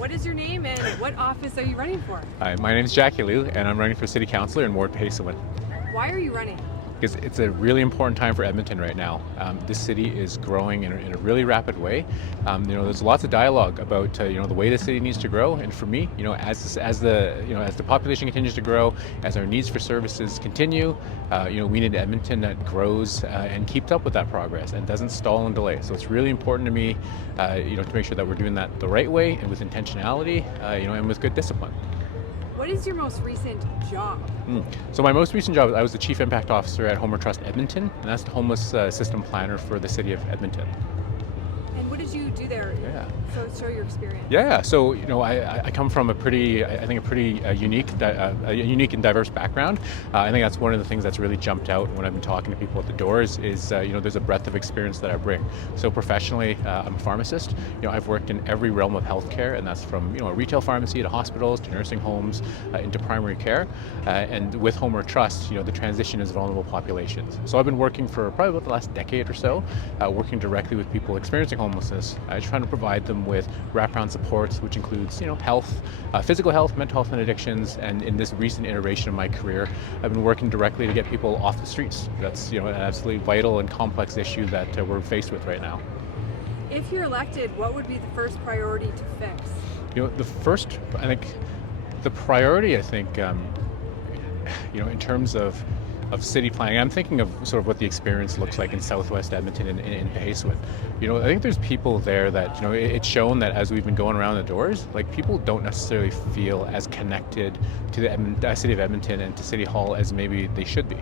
What is your name and what office are you running for? Hi, my name is Jackie Liu, and I'm running for City Councillor in Ward Pihêsiwin. Why are you running? Because it's a really important time for Edmonton right now. This city is growing in a really rapid way. There's lots of dialogue about the way the city needs to grow, and for me, as the population continues to grow, as our needs for services continue, we need Edmonton that grows and keeps up with that progress and doesn't stall and delay. So it's really important to me, to make sure that we're doing that the right way and with intentionality, and with good discipline. What is your most recent job? So my most recent job, I was the Chief Impact Officer at Homeless Trust Edmonton, and that's the homeless system planner for the city of Edmonton. And what did you do there? Yeah. So show your experience. Yeah. So I come from a pretty unique and diverse background. I think that's one of the things that's really jumped out when I've been talking to people at the doors is there's a breadth of experience that I bring. So professionally, I'm a pharmacist. I've worked in every realm of healthcare, and that's from a retail pharmacy to hospitals to nursing homes into primary care. And with Homeless Trust, the transition is vulnerable populations. So I've been working for probably about the last decade or so, working directly with people experiencing homelessness, trying to provide them with wraparound supports, which includes health, physical health, mental health, and addictions. And in this recent iteration of my career, I've been working directly to get people off the streets. That's an absolutely vital and complex issue that we're faced with right now. If you're elected, what would be the first priority to fix? The priority, in terms of city planning, I'm thinking of sort of what the experience looks like in Southwest Edmonton and in Pihêsiwin. I think there's people there that, it's shown that as we've been going around the doors, people don't necessarily feel as connected to the city of Edmonton and to City Hall as maybe they should be,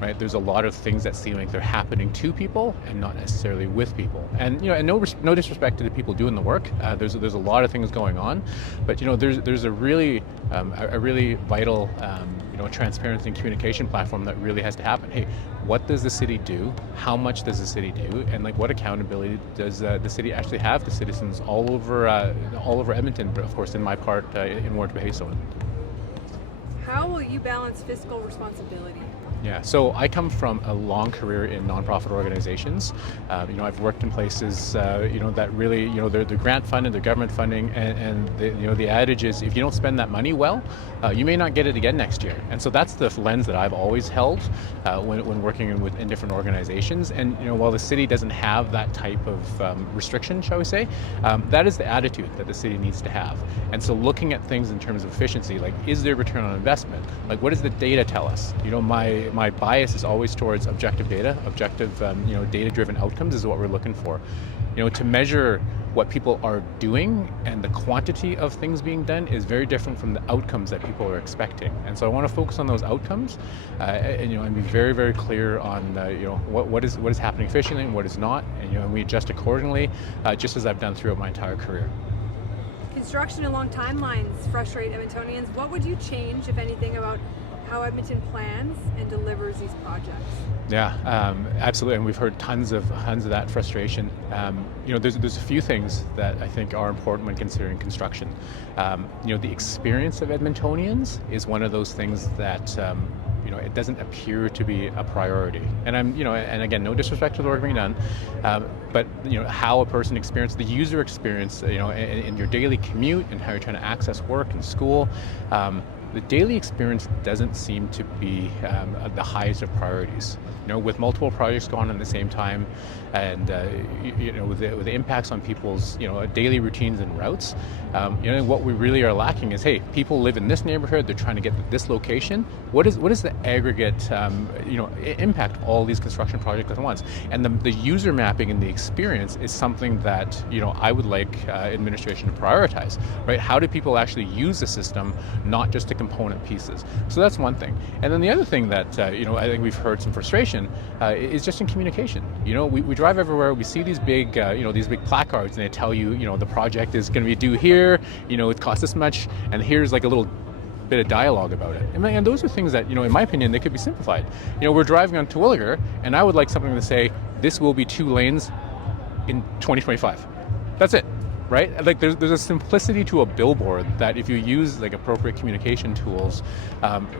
right? There's a lot of things that seem like they're happening to people and not necessarily with people. And, and no disrespect to the people doing the work. There's a lot of things going on, but, there's a really vital, transparency and communication platform that really has to happen. Hey, what does the city do? How much does the city do? And what accountability does the city actually have to citizens all over Edmonton, but of course in my part in Ward Pihêsiwin. How will you balance fiscal responsibility? Yeah, so I come from a long career in nonprofit organizations. I've worked in places, that really, they're grant funded, they're government funding, and the adage is if you don't spend that money well, you may not get it again next year. And so that's the lens that I've always held when working in different organizations. And while the city doesn't have that type of restriction, shall we say, that is the attitude that the city needs to have. And so looking at things in terms of efficiency, is there return on investment? What does the data tell us? My bias is always towards objective data. Objective, data-driven outcomes is what we're looking for. To measure what people are doing and the quantity of things being done is very different from the outcomes that people are expecting. And so I want to focus on those outcomes, and be very, very clear on what is happening efficiently and what is not, and we adjust accordingly, just as I've done throughout my entire career. Construction along timelines frustrate Edmontonians. What would you change, if anything, about how Edmonton plans and delivers these projects? Yeah, absolutely, and we've heard tons of that frustration. There's a few things that I think are important when considering construction. The experience of Edmontonians is one of those things that it doesn't appear to be a priority. And and again, no disrespect to the work being done, but how a person experiences the user experience, in your daily commute and how you're trying to access work and school. The daily experience doesn't seem to be the highest of priorities. With multiple projects going on at the same time, and with the impacts on people's daily routines and routes, what we really are lacking is, hey, people live in this neighborhood, they're trying to get to this location. What is the aggregate impact of all these construction projects at once? And the user mapping and the experience is something that I would like administration to prioritize. Right? How do people actually use the system, not just the component pieces? So that's one thing. And then the other thing that I think we've heard some frustration is just in communication. We drive everywhere, we see these big placards, and they tell you, the project is going to be due here, it costs this much, and here's a little bit of dialogue about it. And those are things that, in my opinion, they could be simplified. We're driving on Terwilliger, and I would like something to say, this will be 2 lanes in 2025. That's it. Right? There's a simplicity to a billboard that if you use appropriate communication tools,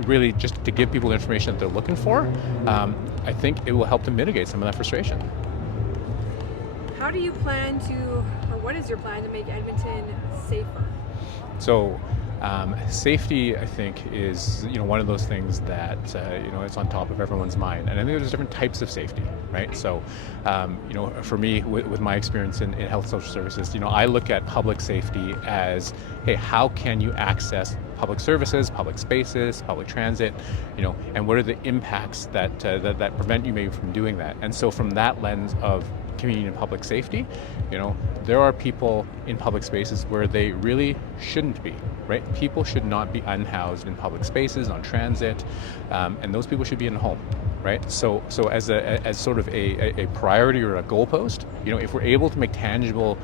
really just to give people the information that they're looking for, I think it will help to mitigate some of that frustration. How do you plan to, or what is your plan to make Edmonton safer? So safety, I think, is one of those things that it's on top of everyone's mind, and I think there's different types of safety, right? So for me, with my experience in health social services, I look at public safety as, hey, how can you access public services, public spaces, public transit, and what are the impacts that prevent you maybe from doing that? And so from that lens of community and public safety, there are people in public spaces where they really shouldn't be, right? People should not be unhoused in public spaces, on transit, and those people should be in a home, right? So as sort of a priority or a goalpost, if we're able to make tangible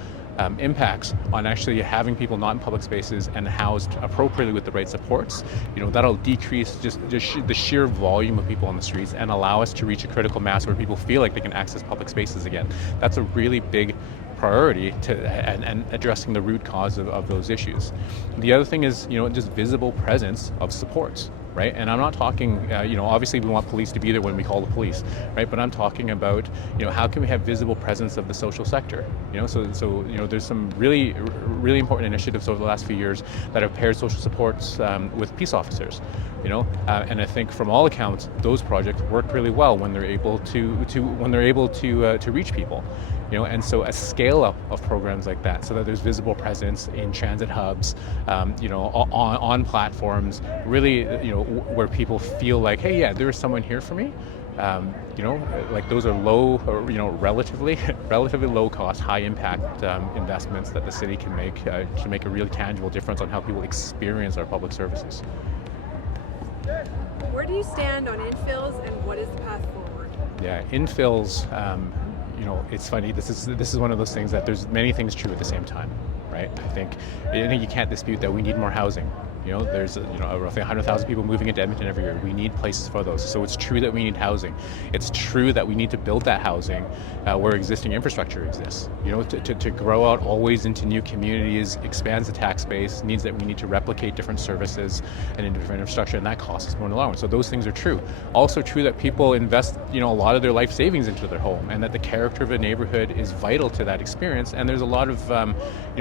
impacts on actually having people not in public spaces and housed appropriately with the right supports, that'll decrease just the sheer volume of people on the streets and allow us to reach a critical mass where people feel like they can access public spaces again. That's a really big priority and addressing the root cause of those issues. The other thing is, just visible presence of supports. Right? And I'm not talking, obviously we want police to be there when we call the police, right? But I'm talking about, how can we have visible presence of the social sector? So there's some really, really important initiatives over the last few years that have paired social supports with peace officers, and I think from all accounts, those projects work really well when they're able to reach people. And so a scale up of programs like that, so that there's visible presence in transit hubs, on platforms, really, where people feel like, hey, yeah, there is someone here for me. Like those are low, or, relatively low cost, high impact investments that the city can make to make a really tangible difference on how people experience our public services. Where do you stand on infills, and what is the path forward? Yeah, infills. It's funny. This is one of those things that there's many things true at the same time, right? I think you can't dispute that we need more housing. There's roughly 100,000 people moving into Edmonton every year. We need places for those. So it's true that we need housing. It's true that we need to build that housing where existing infrastructure exists. To grow out always into new communities expands the tax base, means that we need to replicate different services and into different infrastructure, and that costs us more in the long run. So those things are true. Also true that people invest a lot of their life savings into their home, and that the character of a neighborhood is vital to that experience. And there's a lot of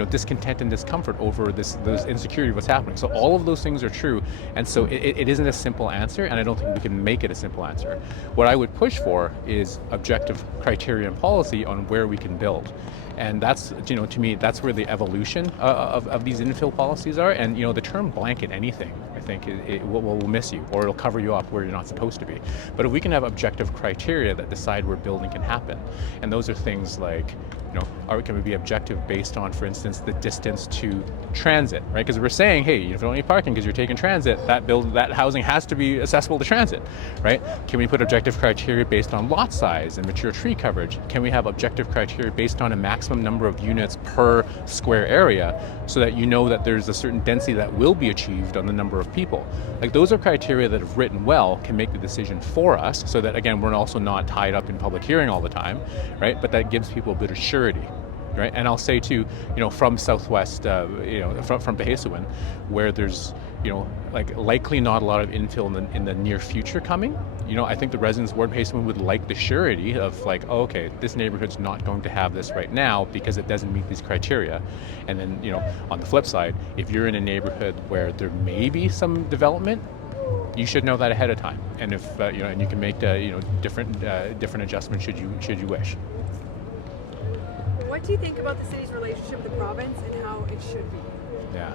discontent and discomfort over those insecurity of what's happening. So all of those things are true, and so it isn't a simple answer, and I don't think we can make it a simple answer. What I would push for is objective criteria and policy on where we can build, and that's, to me, that's where the evolution of these infill policies are. And the term blanket anything, I think it will miss you, or it'll cover you up where you're not supposed to be. But if we can have objective criteria that decide where building can happen, and those are things like, can we be objective based on, for instance, the distance to transit, right? Because we're saying, hey, if you don't need parking because you're taking transit, that housing has to be accessible to transit, right? Can we put objective criteria based on lot size and mature tree coverage? Can we have objective criteria based on a maximum number of units per square area, so that that there's a certain density that will be achieved on the number of people? Like, those are criteria that, if written well, can make the decision for us, so that, again, we're also not tied up in public hearing all the time, right? But that gives people a bit of surety. Right? And I'll say too, from Southwest, from Pihêsiwin, where there's, likely not a lot of infill in the near future coming. I think the residents of Ward Pihêsiwin would like the surety of, like, oh, okay, this neighborhood's not going to have this right now because it doesn't meet these criteria. And then, on the flip side, if you're in a neighborhood where there may be some development, you should know that ahead of time. And if and you can make different adjustments should you wish. What do you think about the city's relationship with the province and how it should be? Yeah,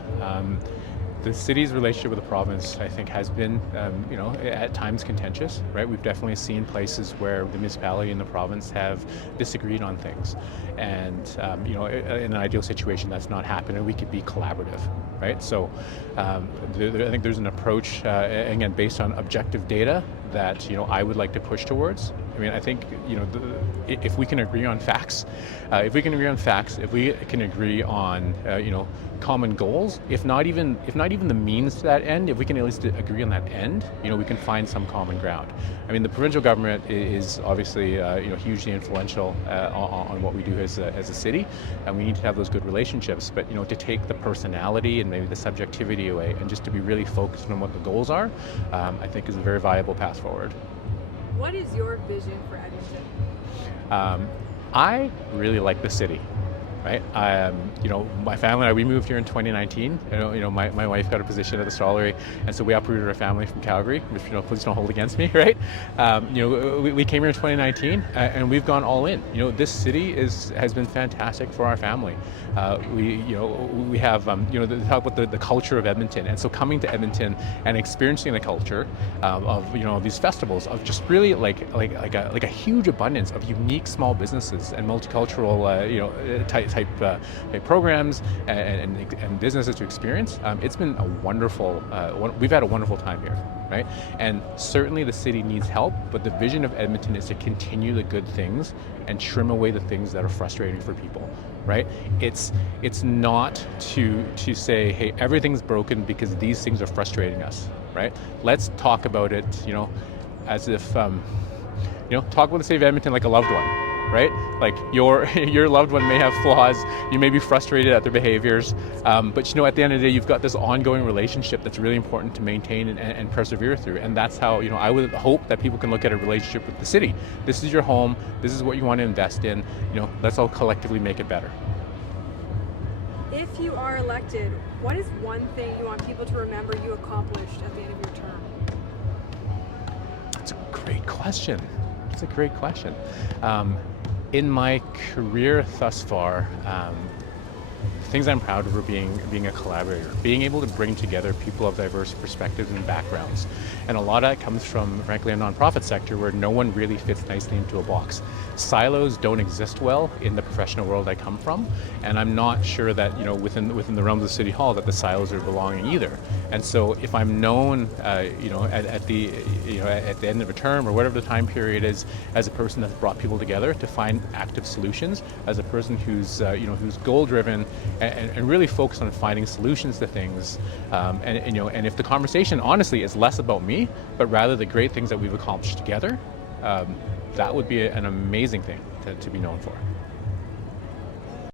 the city's relationship with the province, I think, has been, at times contentious, right? We've definitely seen places where the municipality and the province have disagreed on things. And, in an ideal situation, that's not happened, and we could be collaborative, right? So I think there's an approach, again, based on objective data that, I would like to push towards. I mean, I think, if we can agree on facts, if we can agree on, common goals, if not even the means to that end, if we can at least agree on that end, we can find some common ground. I mean, the provincial government is obviously, hugely influential on what we do as a city, and we need to have those good relationships. But, to take the personality and maybe the subjectivity away, and just to be really focused on what the goals are, I think is a very viable path forward. What is your vision for Edmonton? I really like the city. right? My family and I, we moved here in 2019. My wife got a position at the Stollery, and so we uprooted our family from Calgary, which, please don't hold against me, right? We came here in 2019, and we've gone all in. This city has been fantastic for our family. We have, talk about the culture of Edmonton, and so coming to Edmonton and experiencing the culture of these festivals, of just really like a huge abundance of unique small businesses and multicultural type programs and businesses to experience. It's been a wonderful. We've had a wonderful time here, right? And certainly the city needs help, but the vision of Edmonton is to continue the good things and trim away the things that are frustrating for people, right? It's not to say, hey, everything's broken because these things are frustrating us, right? Let's talk about it, as if, talk about the city of Edmonton like a loved one, right? Like your loved one may have flaws, you may be frustrated at their behaviors, but at the end of the day, you've got this ongoing relationship that's really important to maintain and persevere through. And that's how, I would hope that people can look at a relationship with the city. This is your home, this is what you want to invest in, let's all collectively make it better. If you are elected, what is one thing you want people to remember you accomplished at the end of your term? That's a great question. In my career thus far, things I'm proud of are being a collaborator, being able to bring together people of diverse perspectives and backgrounds. And a lot of that comes from, frankly, a nonprofit sector where no one really fits nicely into a box. Silos don't exist well in the professional world I come from, and I'm not sure that within the realms of City Hall that the silos are belonging either. And so if I'm known, at the end of a term or whatever the time period is, as a person that's brought people together to find active solutions, as a person who's goal driven and really focused on finding solutions to things, and if the conversation honestly is less about me, but rather the great things that we've accomplished together, that would be an amazing thing to be known for.